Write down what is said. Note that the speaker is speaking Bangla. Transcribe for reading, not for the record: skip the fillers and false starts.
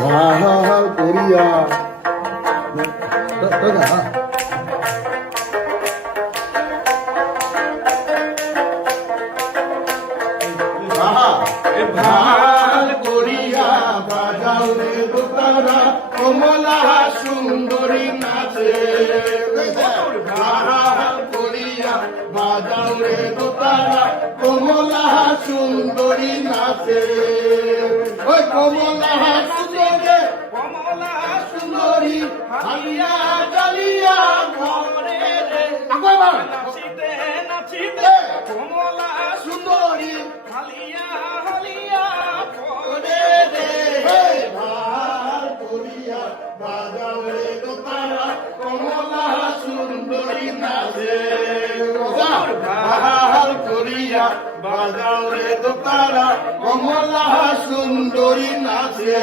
ভাল করিয়া ভাল করিয়া বাজাও রে দোতারা কমলা সুন্দরী নাচে ভাল করিয়া বাজাও রে দোতারা কমলা সুন্দরী নাচে ওই কমলা সুন্দরী কমলা সুন্দরী হালিয়া চালিয়া ঘরে রে নাচিতে নাচিতে কমলা সুন্দরী হালিয়া হালিয়া ঘরে রে ভাল করিয়া বাজাও রে দোতারা কমলা সুন্দরী নাচে ভাল করিয়া বাজাও রে দোতারা কমলা সুন্দরী নাচে।